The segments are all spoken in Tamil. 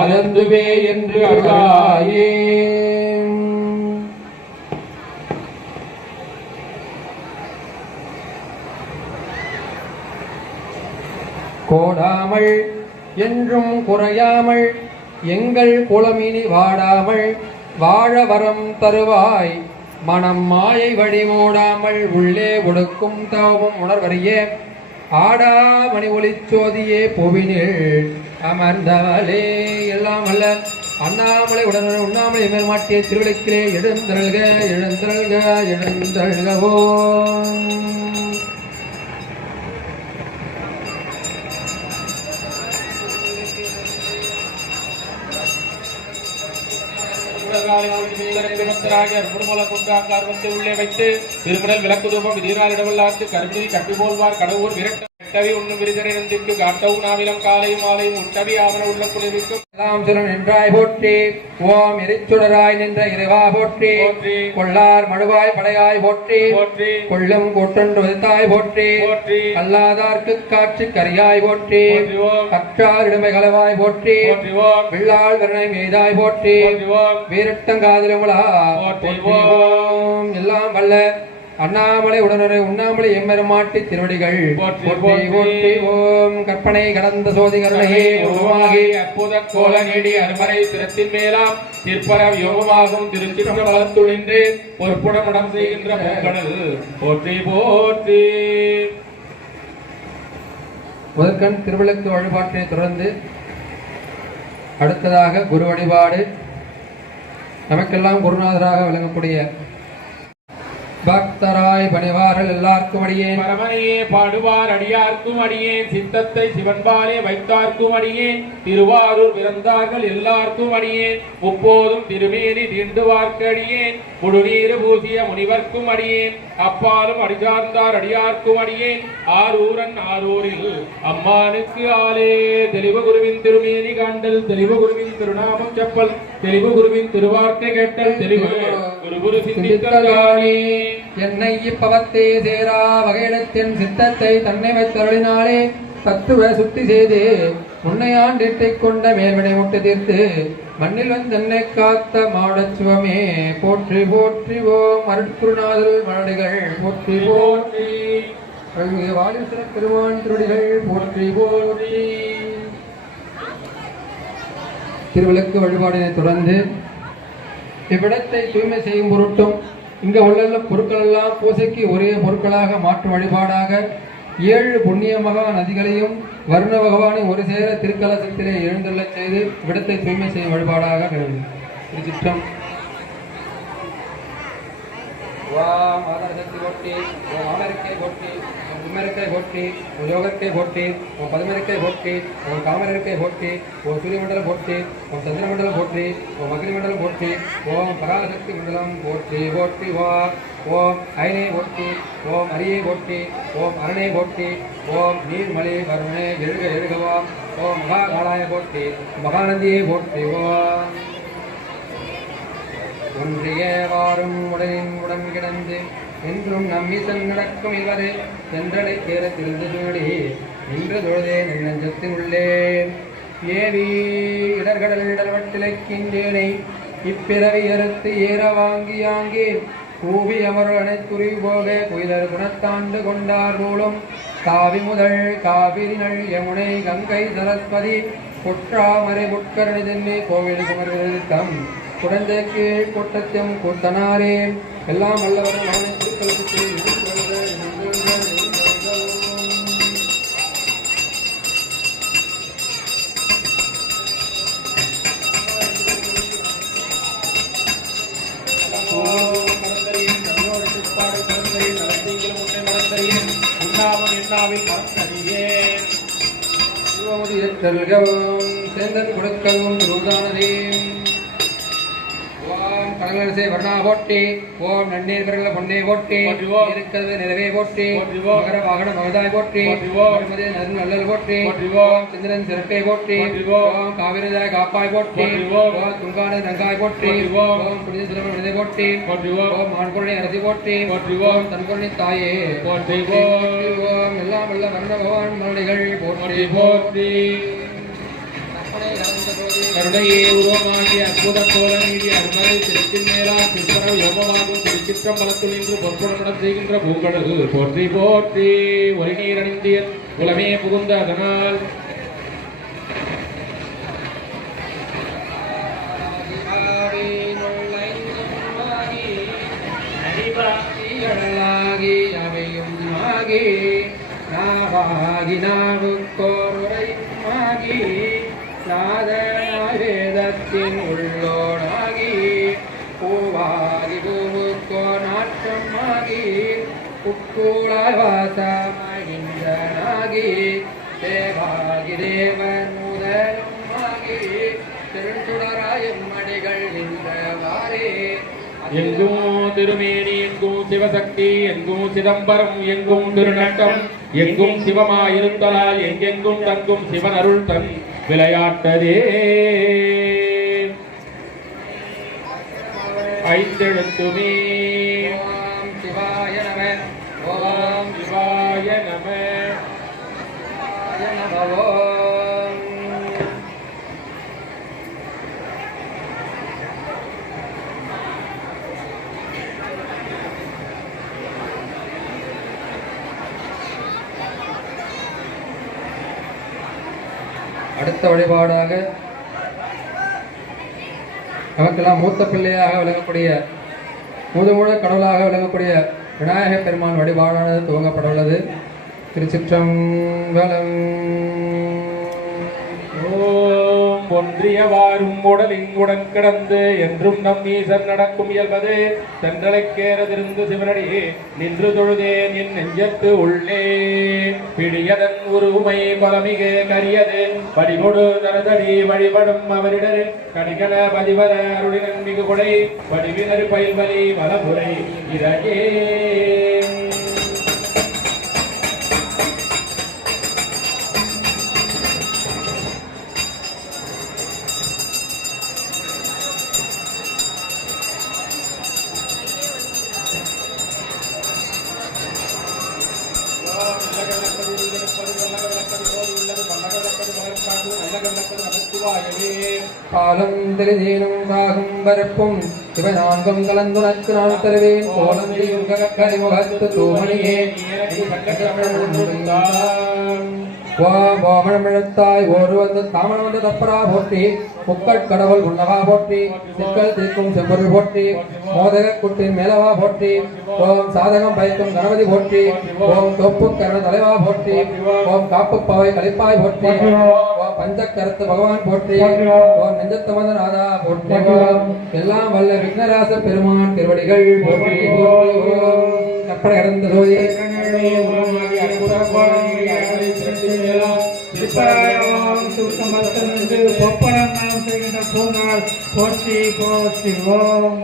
அனந்துவே என்று அருளாயே. கோடாமல் என்றும் குறையாமல் எங்கள் குளமினி வாடாமல் வாழ வரம் தருவாய். மனம் மாயை வழி மூடாமல் உள்ளே ஒடுக்கும் தவமும் உணர்வறியே. ஆடா மணி ஒளிச்சோதியே புவினில் அமர்ந்தவளே. எல்லாம் அல்ல. அண்ணாமலை உடனே உண்ணாமலை மேல் மாட்டிய திருவிளக்கிலே எழுந்தருள்க எழுந்தருள்க எழுந்தருள்கவோ உள்ளே வைத்து திருமணல் விளக்கு தூபம் விதிரால் இடவல்லாத்து கருத்தில் கட்டி போல்வார் கடவுர் விரட்ட. கட்டவி உண்ணும் விருதனிற்கு காட்டவும் நாவிலம் காலையும் மாலையும் உட்டவி ஆவண உள்ள குளிர்விக்கும். எல்லாம் நின்றாய் போற்றி ஓம் எரிச்சுடராய் நின்ற இறைவா போற்றி. கொள்ளார் மழுவாய் படையாய் போற்றி. கொள்ளும் கூட்டொன்று விதத்தாய் போற்றி. அல்லாதார்க்கு காட்சி கரியாய் போற்றி. கற்றார் இடுமை போற்றி. வில்லாள் விரணை மீதாய் போற்றி. போற்றிவோம். எல்லாம் வல்ல அண்ணாமலை உடனுரை உண்ணாமலை எம்பெருமாட்டி திருவடிகள். ஓம். கற்பனை கடந்த சோதி கருணையே உருவமாகி அற்புத கோல நீடி அருமறை திறத்தின் மேலாம் திருப்பர யோகமாகும் திருச்சிற்றம்பலத்துணின்று பொற்புடமடம் செய்கின்ற பொங்கடல் போற்றி போற்றி. முதற்கண் திருவிளக்கு வழிபாட்டினை தொடர்ந்து அடுத்ததாக குரு வழிபாடு. நமக்கெல்லாம் குருநாதராக விளங்கக்கூடிய பக்தராய் பணிவார்கள் எல்லாருக்கும் அடியேன். பரமனையே பாடுவார் அடியார்க்கும் அடியேன். சித்தத்தை சிவன்பாலே வைத்தார்க்கும் அடியேன். திருவாரூர் பிறந்தார்கள் எல்லாருக்கும் அடியேன். முப்போதும் திருமேனி தீண்டுவார்க்கு அடியேன். முழுநீரு பூசிய முனிவர்க்கும் அடியேன். அப்பாலும் அடிசார்ந்தார் அடியார்க்கும் அடியேன். ஆரூரன் ஆரூரில் அம்மானுக்கு ஆலே தெளிவு குருவின் திருமேனி காண்டல் தெளிவு குருவின் திருநாமம் செப்பல் தெளிவு குருவின் திருவார்த்தை கேட்டல் தெளிவு. என்னை இப்பவத்தே சேரா வகையிடத்தின் சித்தத்தை தன்னை வைத்தருளினாலே தத்துவ சுத்தி செய்து முன்னையாண்டிட்டை கொண்ட மேல்வினை முட்டு தீர்த்து மண்ணில் வந்தென்னை காத்த மாடச்சுவமே. போற்றி போற்றி ஓம் அருட்குருநாதல் மலடிகள். போற்றி போற்றி. அழகிய பெருமான் திருடிகள் போற்றி போற்றி. திருவிளக்கு வழிபாடினை தொடர்ந்து இவ்விடத்தை தூய்மை செய்யும் பொருட்டும் இங்கு உள்ள பொருட்கள் எல்லாம் பூசைக்கு ஒரே பொருட்களாக மாற்றும் வழிபாடாக ஏழு புண்ணிய மகா நதிகளையும் வருண பகவானை ஒரு சேர திருக்கலசத்திலே எழுந்துள்ள செய்து இவ்விடத்தை தூய்மை செய்யும் வழிபாடாக நிகழ்ந்தது. திருச்சிற்றம் ஓம் ஆதாரசக்தி ஒட்டி போற்றி ஓம் உம்மரிக்கை போற்றி ஓம் யோகற்கை போற்றி ஓம் பதுமரிக்கை போற்றி ஓம் காமரிக்கை போற்றி ஓம் சூரியமண்டலம் போற்றி ஓம் சந்திரமண்டலம் போற்றி ஓம் அக்னிமண்டலம் போற்றி ஓம் பராசக்தி மண்டலம் போற்றி போற்றி வா. ஓம் ஐனே போற்றி ஓம் அரியை போற்றி ஓம் அரணை போற்றி ஓம் நீர்மலை வருணே எழுக எழுகவா ஓம் மகாகாலாய போற்றி மகாநந்தியை போற்றி ஓம் ஒன்றிய வாரும் உடலின் உடன் கிடந்து என்றும் நம்மி நடக்கும் இவரே. என்றடை கேர திருந்து ஜோடி நின்று தொழுதே நெஞ்சத்தின் உள்ளே. ஏவி இடர்கடல் இடர்வட்டிலைக்கின்றேனை இப்பிறவி அறுத்து ஏற வாங்கி ஆங்கே கூவி அமர்களை துரி போக குயிலர் குணத்தாண்டு கொண்டார் நூலும் காவி முதல் காவிரி நள் யமுனை கங்கை சரஸ்வதி குற்றாமரை புட்கரணி தென்னை கோவில் குமர்தம் குழந்தை கீழ் கூட்டத்தியம் கூத்தனாரே. எல்லாம் வல்லவரும் அவனை சேந்தன் கொடுக்கவும் ரூதானதே கடலரசே வர்ணா போட்டி ஓம் நன்னீர் விரல பொன்னே போட்டி. இருக்கிறது நிலவே போட்டி. மகர வாகன மகதாய் போட்டி நல்லல் போட்டி. ஓம் சந்திரன் சிறப்பை போட்டி. ஓம் காவிரிதாய் காப்பாய் போட்டி. ஓம் துங்கான நங்காய் போட்டி. ஓம் புனித சிறப்பு விடுதை போட்டி. ஓம் ஆண்குருணை அரசி போட்டி. ஓம் தன்குருணை தாயே போற்றிவோம். ஓம் எல்லாம் வல்ல வர்ண பகவான் கற்பனை கலந்த போதே கருணையே உருவமாகிய அற்புத கோலநீதி அருமறை திருத்தின் மேலா திருப்பர யோகமாகும் திருச்சிற்றம்பலத்தில் இன்று பொற்புடமுடன் செய்கின்ற பூங்கடல் போற்றி போற்றி ஒரு நீர் அணிந்திய குலமே புகுந்த அதனால். அவையும் ஆகி நாவாகி நாவுக்கோ நாதனாய் வேதத்தின் உள்ளோடாகி பூவாகி பூவுக்கோ நாற்றமாகி உக்கூளாய் வாசமாகின்றனாகி தேவாகி தேவன் முதலுமாகி திருச்சுடராயும் மடிகள் நின்றவாறே. எங்கும் திருமேனி எங்கும் சிவசக்தி எங்கும் சிதம்பரம் எங்கும் திருநட்டம் எங்கும் சிவமாயிருந்தலால் எங்கெங்கும் தங்கும் சிவன் அருள் தன் விளையாட்டதே. ஐந்தெழுத்துமே ஓம் சிவாய நம ஓம் ஓம் சிவாய நம சிவாய நம ஓம் அடுத்த வழிபாடாக நமக்கெல்லாம் மூத்த பிள்ளையாக விளங்கக்கூடிய முதுமுழ கடவுளாக விளங்கக்கூடிய விநாயகப் பெருமான் வழிபாடானது துவங்கப்பட உள்ளது. திருச்சிற்றம்பலம் ஓம் ஒன்றியவாறும் உடலின் உடன் கிடந்து என்றும் நம் ஈசன் நடக்கும் இயல்பது. தன்றலைக்கேறதிருந்து சிவனடியே நின்று தொழுதேன் என் நெஞ்சத்து உள்ளே. பிடியதன் உருமை பலமிக கரியது. படிபொடு தனதடி வழிபடும் அவரிடர். கணிகன பதிவர அருளினன் மிகு கொடை படிவினர் பயில்வலி வலமுறை இரகே பாலும் திருதீனும் காகும் பரப்பும் சிவநான்கும் கலந்துனக்கு நான் தருவேன். கோலம் செய்யும் கரிமுகத்து தூமணியே ஓம் ஓமனமிழத்தாய் ஓரு வந்து தாமனம் வந்து தப்பரா போற்றி முக்கள் கடவுள் உண்ணவா போற்றி சிக்கல் தீர்க்கும் செம்பொருள் போற்றி மோதக குட்டின் மேலவா போற்றி ஓம் சாதகம் பயக்கும் கணபதி போற்றி ஓம் தொப்பு கரண தலைவா போற்றி ஓம் காப்பு பாவை கழிப்பாய் போற்றி. பஞ்சக்கரத்து பகவான் போற்றி. ஓம் நெஞ்சத்தமத நாதா போற்றி. எல்லாம் வல்ல விக்னராச பெருமான் திருவடிகள் போற்றி. கற்பனை கடந்த சோதி. போற்றி போற்றி ஓம்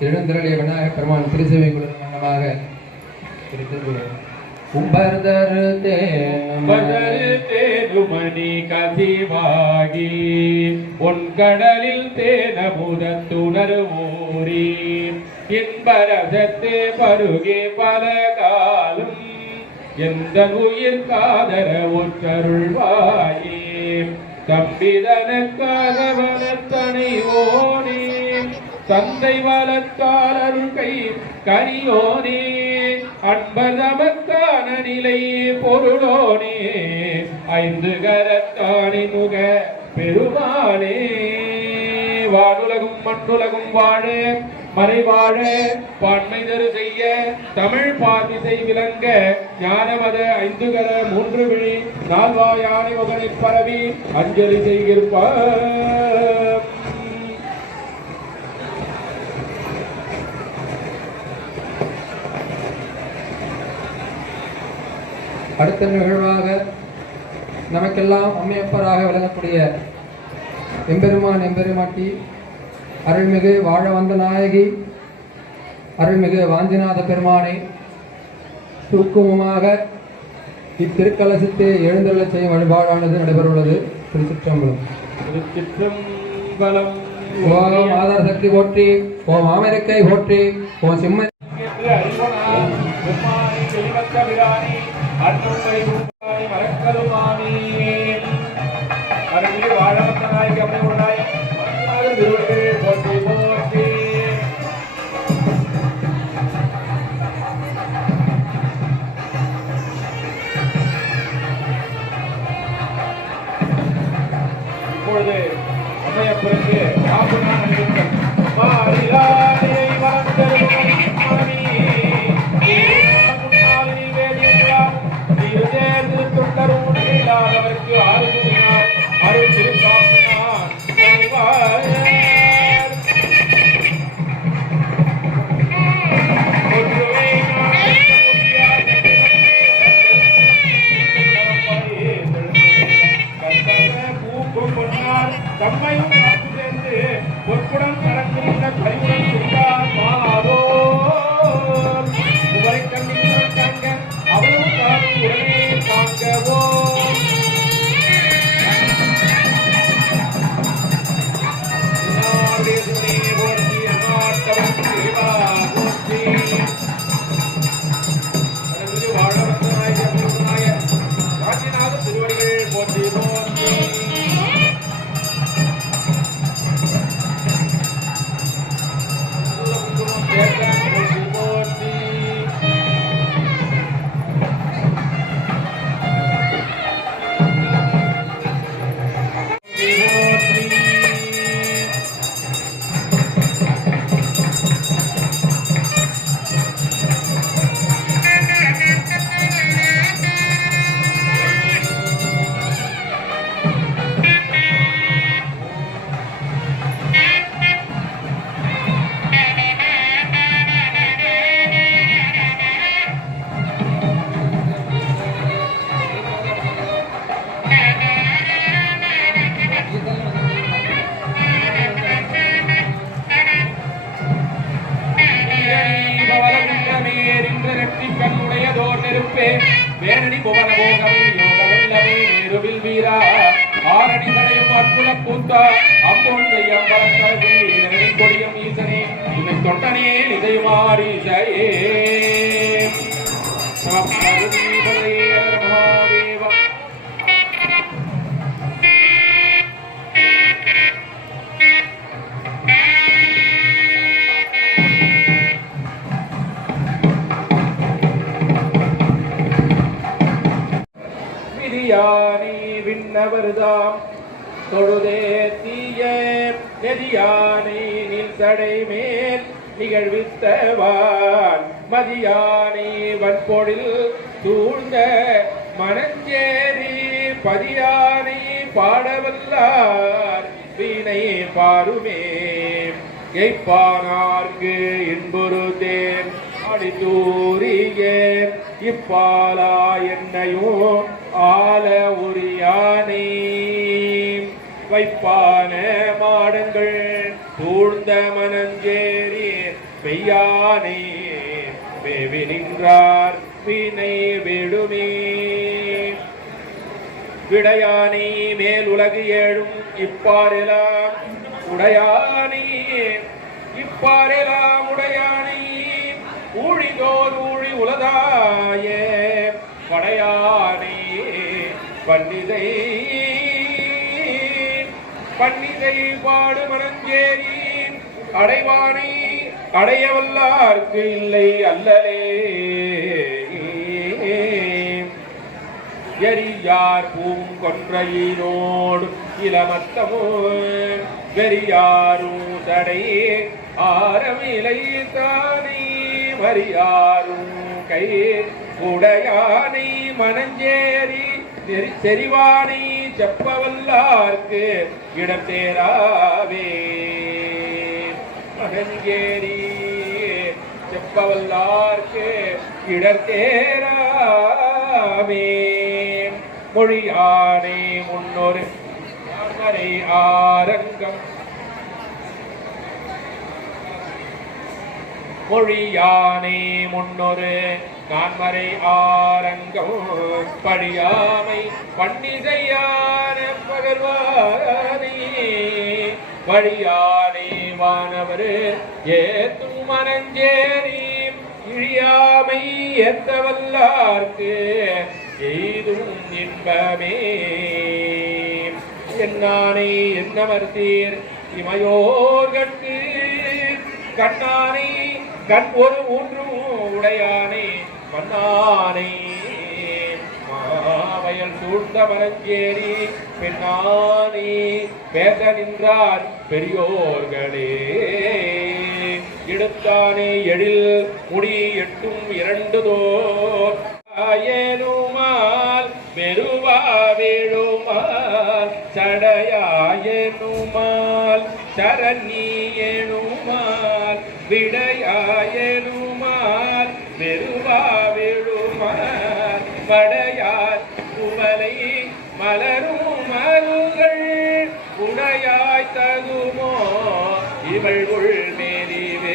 எழுந்திரளிய விநாயகப் பெருமான் திருசேவை குலமாக உம்பர்தரு தேனும் பதறு தேனுமணி கசிவாகி உன் கடலில் தேனமுதத்துணர்வோரி இன்பரசத்தே பருகே பல காலம் எந்த உயிர் காதர ஒற்றருள்வாயே. தம்பிதனக்காக வனத்தனையோனே தந்தை வளர்த்தாளருள் கை கரியோனே. அன்பதமக்கான நிலை பொருளோனே ஐந்து கரத்தானி முக பெருமானே வானுலகும் மண்ணுலகும் வாழ மறைவாழ பான்மை தரு செய்ய தமிழ் பாதிசை விளங்க ஞானமத ஐந்துகர மூன்று விழி நால்வாயானை ஒகனை பரவி அஞ்சலி செய்கிற்பார் அடுத்த நிகழ்வாக நமக்கெல்லாம் அம்மையப்பராக விளங்கக்கூடிய எம்பெருமான் எம்பெருமாட்டி அருள்மிகு வாழ வந்த நாயகி அருள்மிகு வாஞ்சிநாத பெருமானை தூக்குமமாக இத்திருக்கலசத்தை எழுந்தருளச் செய்யும் வழிபாடானது நடைபெறவுள்ளது. திருச்சிற்றம்பலம். திருச்சிற்றம்பலம். ஓம் ஆதார சக்தி போற்றி ஓம் ஆமரிக்கை போற்றி ஓம் சிம்ம இப்பொழுது அம்மையப்பருக்கு காப்பு நான் 危ないよ விண்ணவர்தாம் தொழுதே தீய நெறியானை நின் தடை மேல் நிகழ்வித்தவான். மதியானை வன்பொழில் சூழ்ந்த மனஞ்சேரி பதியானை பாடவல்லார். வீணை பாருமே எய்ப்பானார்க்கு இன்புறு தேன் இப்பாலா என்னையும் ஆல உரியானை வைப்பான மாடங்கள் தூழ்ந்த மனஞ்சேரி மெய்யானை மேவி நின்றார் வினை விடுமே. விடையானே மேல் உலகு ஏழும் இப்பாரெல்லாம் உடையானே. இப்பாரெல்லாம் உடையானே. ஊழிதோர் ஊழி உலதாய படையா பன்னிதை பன்னிதை பாடு மனஞ்சேரி அடைவானை அடையவல்லார்க்கு இல்லை அல்லலே. எரியார் பூங்கொன்றையினோடு இளமத்தமோ. வெறியாரும் தடை ஆரமிலை தானே. வரியாரும் கை உடையானை மனஞ்சேரி. செறிவானை செப்பவல்லார்க்கு இடம் தேராவே மகன்கேரி செப்பவல்லார்க்கு இடத்தேராமே மொழியானே முன்னொரு ஆரங்கம் மொழியானே முன்னொரு நான்மறை ஆரங்கம். படியாமை பன்னிசையான பகர்வானே. வழியானே வானவர் ஏத்தும் மனஞ்சேரி இழியாமை எத்தவல்லார்க்கு எய்தும் இன்பமே. என்னானை என்னமர்த்தீர் இமையோர்கட்கு கண்ணானை கண் ஒரு ஊன்றும் உடையானே மன்னானை. வயல் சூழ்ந்த மலஞ்சேரி பெண்ணானே. பேச நின்றார் பெரியோர்களே. எடுத்தானே எழில் முடி எட்டும் இரண்டு தோர். ஆயனுமால் மெருவா வேணுமால் சடையாயனுமால் சரண்யனுமால். விடையாயனுமால் இவள் உள் மேலிவே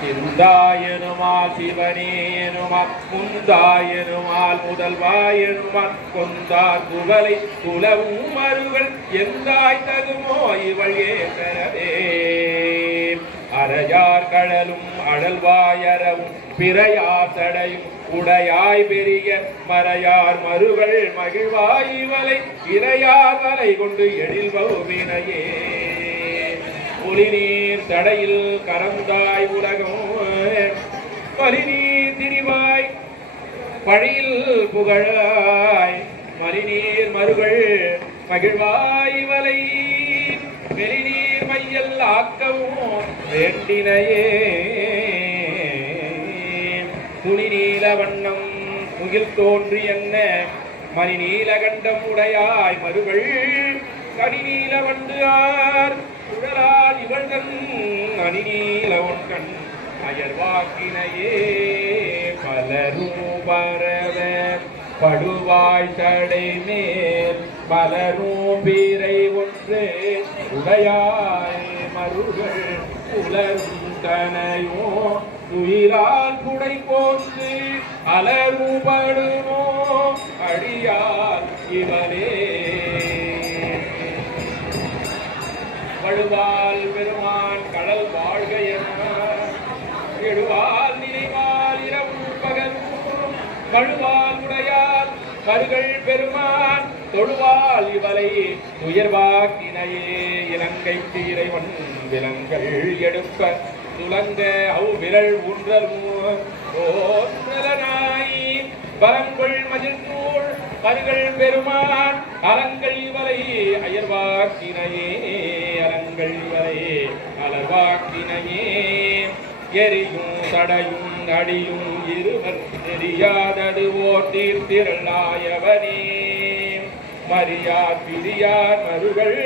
சிந்தாயனுமால் சிவனேயனுமால் முந்தாயனுமால் முதல்வாயனுமால் கொந்தார் குவலை குலவும் மருகள் எந்தாய் தகுமோ இவள் ஏகரவே அரையார் கடலும் அழல்வாயரவும் பிறையார் தடையும் உடையாய் பெரிய மறையார் மருகள் மகிழ்வாய் இவளை இறையார் வலை கொண்டு எழில் பௌவினையே ஒளிநீர் தடையில் கரந்தாய் உலகம் பலிநீர் திரிவாய் பழியில் புகழாய். மலிநீர் மறுகள் மகிழ்வாய் வலை வெளிநீர் மையல் ஆக்கவும் வேண்டினையே. துளி நீல வண்ணம் முகில் தோன்றி என்ன? மணி நீலகண்டம் உடையாய் மறுகள் கனி நீல வண்டு குழலால் இவள்கண் அணி நீல ஒன்கண் அயர்வாக்கினையே பலரும் பரவ படுவாய் தடை மேல் பலரும் பீரை ஒன்று உடையாய் மருகள் உலரும் தனையோ துயிலால் குடை போன்று அலறுபடுமோ? அடியார் இவனே. வழுவால் பெருமான் கடல் வாழ்க என. எழுவால் நினைவால் இரவு பகலும். வழுவால் உடையால் கருகள் பெருமான். தொழுவால் இவலை உயர்வாக்கினையே. இலங்கை தீரைவன் விலங்கள் எடுப்ப துளங்க அவ் விரல் ஊன்றலும் ஓன்றலனாய் பரங்கொள் மகிழ்ந்தூள் பருகள் பெருமான் அலங்கள் இவலை அயர்வாக்கினையே அலங்கள் இவலை அலர்வாக்கினையே எரியும் தடையும் அடியும் இருவர் தெரியாதது ஓர் தீர்த்திரளாயவனே மரியார் பிரியார் மருகள்